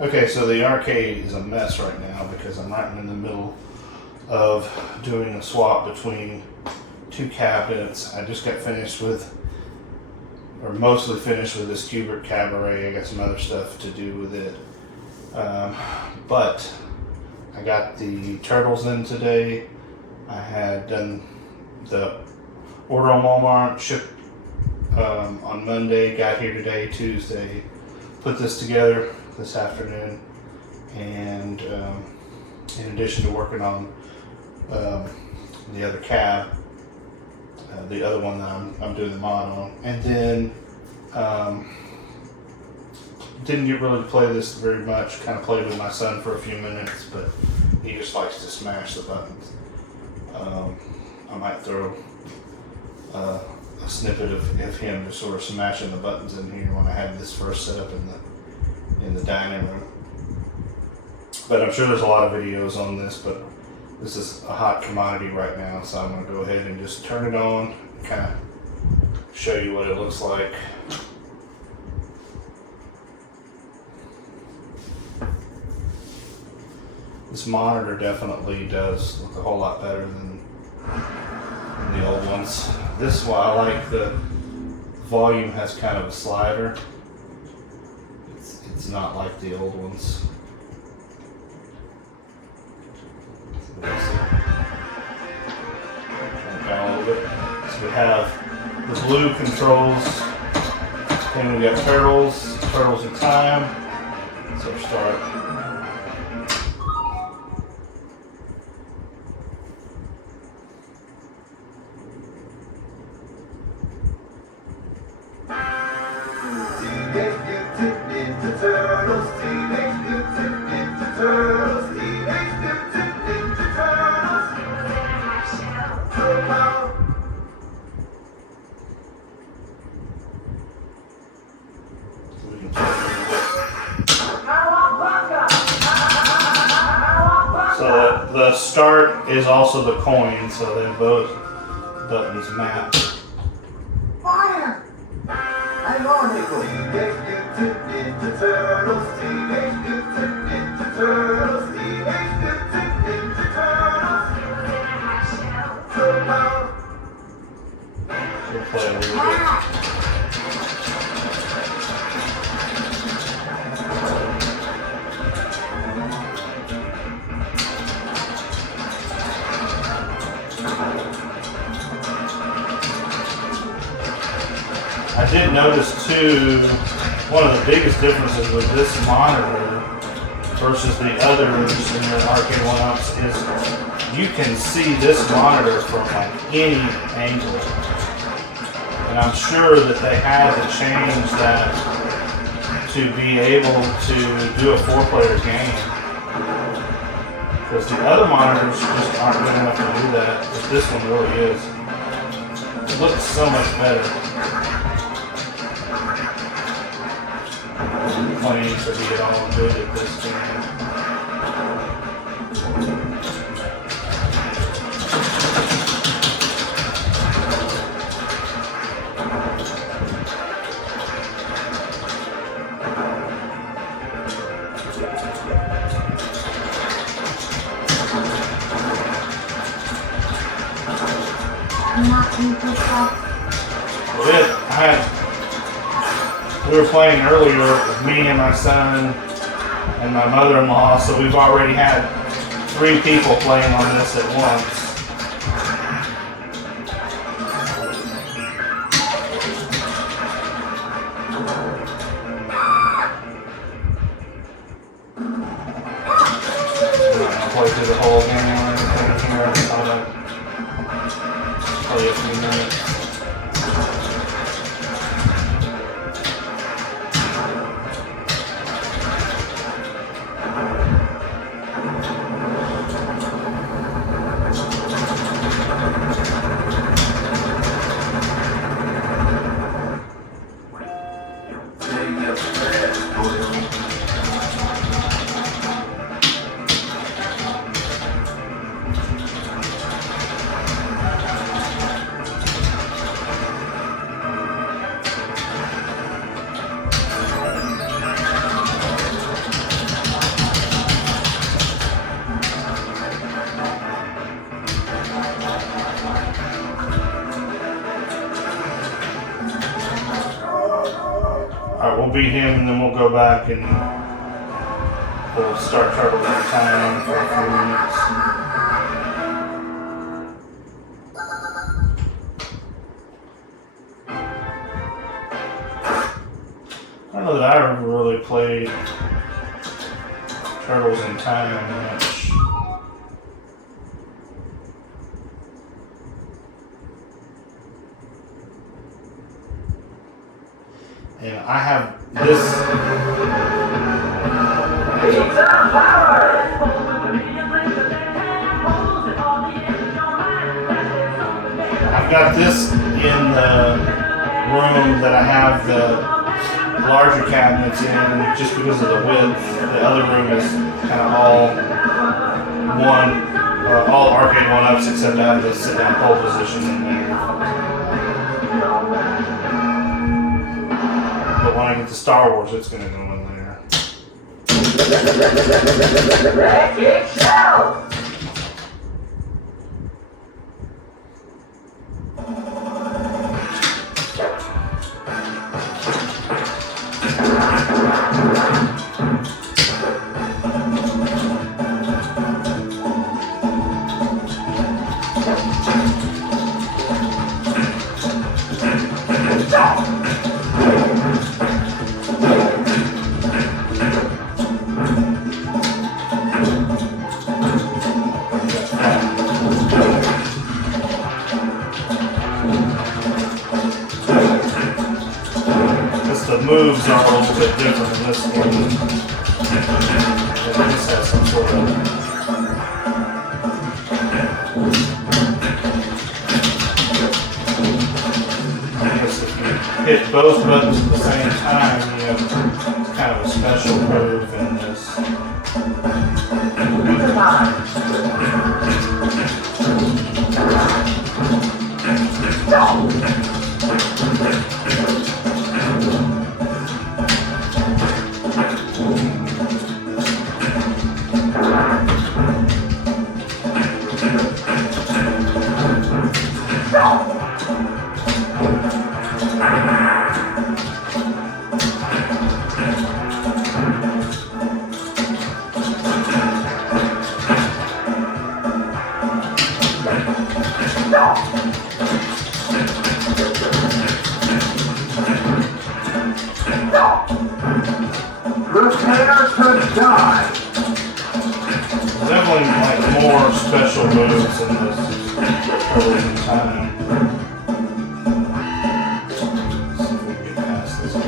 Okay, so the arcade is a mess right now because I'm right in the middle of doing a swap between two cabinets. I just got finished with, or mostly finished with this Hubert Cabaret. I got some other stuff to do with it. But I got the turtles in today. I had done the order on Walmart, shipped on Monday, got here today, Tuesday. Put this together this afternoon, and in addition to working on the other cab, the other one that I'm doing the mod on, and then didn't get really to play this very much. Kind of played with my son for a few minutes, but he just likes to smash the buttons. I might throw a snippet of him just sort of smashing the buttons in here when I had this first set up in the dining room. But I'm sure there's a lot of videos on this, but this is a hot commodity right now, so I'm going to go ahead and just turn it on, kind of show you what it looks like. This monitor definitely does look a whole lot better than the old ones. This one, I like the volume has kind of a slider. It's not like the old ones. Turn it down a little bit. So we have the blue controls. Then we got turtles in time. So start. So the start is also the coin, so then both buttons map. Fire! I love it. Teenage Mutant Ninja Turtles, Teenage Mutant Ninja Turtles, Teenage Mutant Ninja Turtles. We'll play a little bit. I did notice too, one of the biggest differences with this monitor versus the others in the Arcade1ups is you can see this monitor from like any angle. And I'm sure that they had to change that to be able to do a 4-player game. Because the other monitors just aren't good enough to do that, but this one really is. It looks so much better. Playing to be all good at this game. We were playing earlier with me and my son and my mother-in-law, so we've already had 3 people playing on this at once. I'm not gonna play through the whole game or anything here. I'm gonna play a few minutes. beat him, and then we'll go back and we'll start Turtles in Time for a few minutes. I don't know that I ever really played Turtles in Time much. And I have this. I've got this in the room that I have the larger cabinets in just because of the width. The other room is kind of all one, all Arcade1ups except I have the sit-down pole position in there. But when I get to Star Wars, it's going to go in there. The moves are a little bit different in this one. This has some sort of. I guess if you hit both buttons at the same time, you have kind of a special move in this. Prepare to die. Definitely like more special moves in this Turtles in Time. Let's see if we can get past this guy.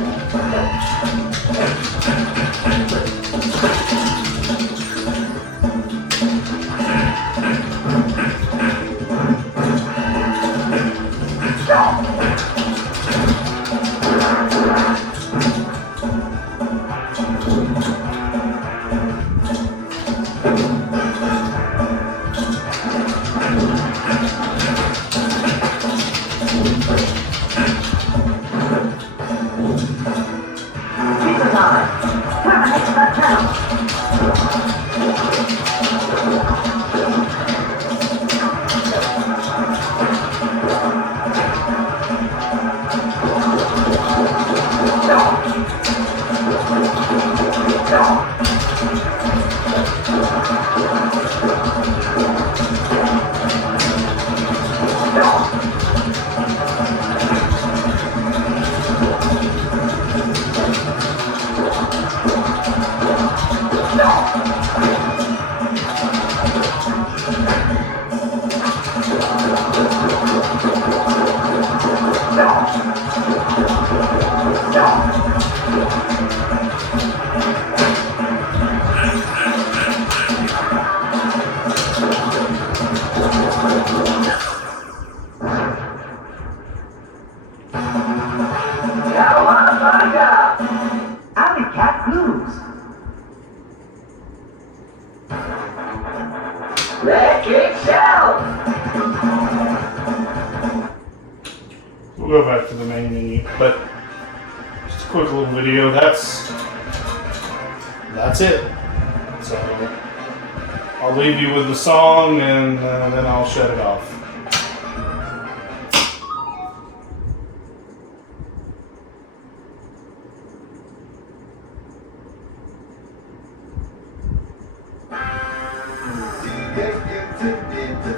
We'll go back to the main menu, but just a quick little video. That's it. So I'll leave you with the song, and then I'll shut it off.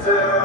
Turtles.